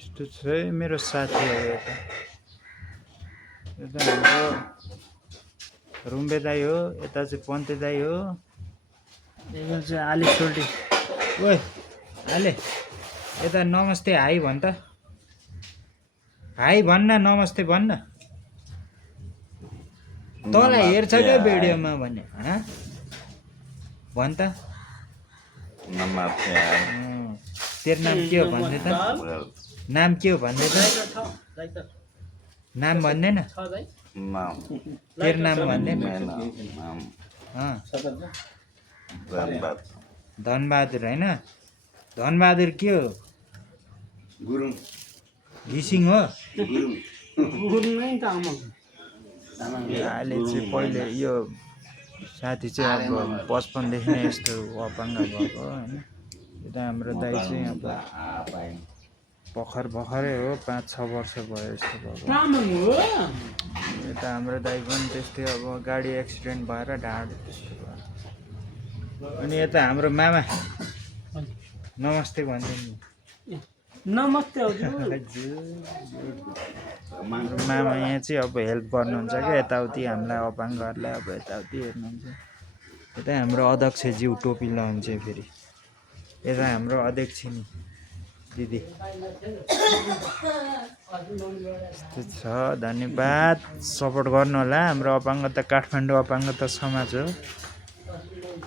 यस्तो चाहिँ मेरो साथी हो यता हाम्रो रुम्बे दाई हो, यता चाहिँ पन्ते दाई हो, यो चाहिँ आले सोल्टी। ओए आले यता नमस्ते हाई भन् त, हाई भन्न, नमस्ते भन्न। तँलाई हेर्छ क्या भिडियोमा भने भन् त। नमस्ते। तेरो नाम के हो भन्दै त, नाम के हो भन्दै त, नाम भन्दैन तेरो नाम भन्दैन। धनबहादुर होइन, धनबहादुर के हो, गुरुङ घिसिङ हो। अहिले अहिले चाहिँ पहिले यो साथी चाहिँ अब बचपनदेखि नै यस्तो अपाङ्ग भएको होइन। यता हाम्रो दाइ चाहिँ अब भर्खरै हो, 5-6 वर्ष भयो यस्तो भएको। यता हाम्रो दाइ पनि त्यस्तै अब गाडी एक्सिडेन्ट भएर ढाड त्यस्तो भयो। अनि यता हाम्रो मामा नमस्ते भनिदिनु। नमस्ते हजुर। हाम्रो मामा यहाँ चाहिँ अब हेल्प गर्नुहुन्छ क्या यताउति हामीलाई अपाङ्गहरूलाई अब यताउति हेर्नुहुन्छ। यता हाम्रो अध्यक्षज्यू टोपी लाउँछ फेरि, यता हाम्रो अध्यक्ष नि दिदी। यस्तो छ, धन्यवाद, सपोर्ट गर्नु होला। हाम्रो अपाङ्गता काठमाडौँ अपाङ्गता समाज हो।